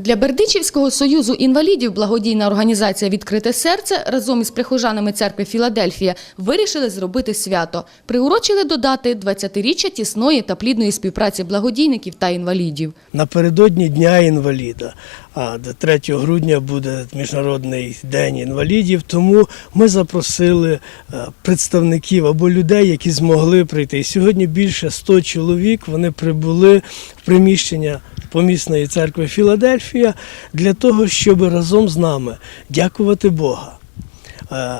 Для Бердичівського союзу інвалідів благодійна організація Відкрите серце разом із прихожанами церкви Філадельфія вирішили зробити свято. Приурочили до дати 20-річчя тісної та плідної співпраці благодійників та інвалідів. Напередодні Дня інваліда, а до 3 грудня буде Міжнародний день інвалідів. Тому ми запросили е, представників або людей, які змогли прийти. Сьогодні більше 100 чоловік вони прибули в приміщення помісної церкви Філадельфія для того, щоб разом з нами дякувати Бога. Е,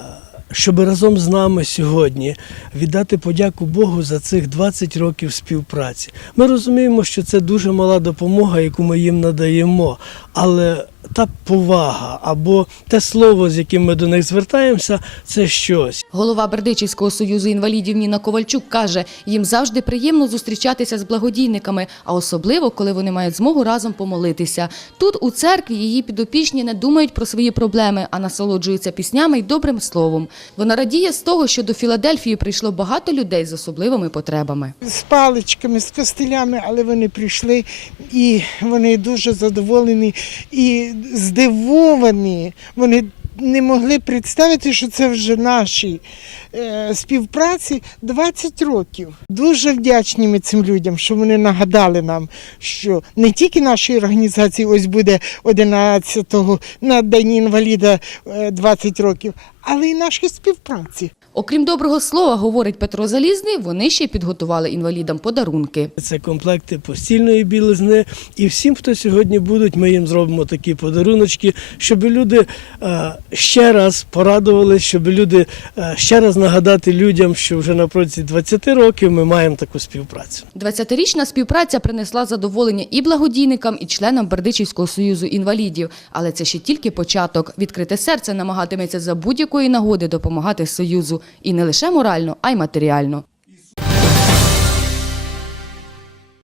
щоб разом з нами сьогодні віддати подяку Богу за цих 20 років співпраці. Ми розуміємо, що це дуже мала допомога, яку ми їм надаємо, але та повага або те слово, з яким ми до них звертаємося, це щось. Голова Бердичівського союзу інвалідів Ніна Ковальчук каже, їм завжди приємно зустрічатися з благодійниками, а особливо, коли вони мають змогу разом помолитися. Тут у церкві її підопічні не думають про свої проблеми, а насолоджуються піснями й добрим словом. Вона радіє з того, що до Філадельфії прийшло багато людей з особливими потребами. з паличками, з костилями, але вони прийшли і вони дуже задоволені і здивовані. Вони не могли представити, що це вже наші співпраці 20 років. Дуже вдячні ми цим людям, що вони нагадали нам, що не тільки нашій організації ось буде 11-го на День інваліда е, 20 років, але й нашій співпраці. Окрім доброго слова, говорить Петро Залізний, вони ще підготували інвалідам подарунки. Це комплекти постільної білизни. І всім, хто сьогодні будуть, ми їм зробимо такі подаруночки, щоб люди е, ще раз порадувалися, щоб люди е, ще раз нагадати людям, що вже на протязі 20 років ми маємо таку співпрацю. 20-річна співпраця принесла задоволення і благодійникам, і членам Бердичівського союзу інвалідів. Але це ще тільки початок. Відкрите серце намагатиметься за будь-якої нагоди допомагати союзу і не лише морально, а й матеріально.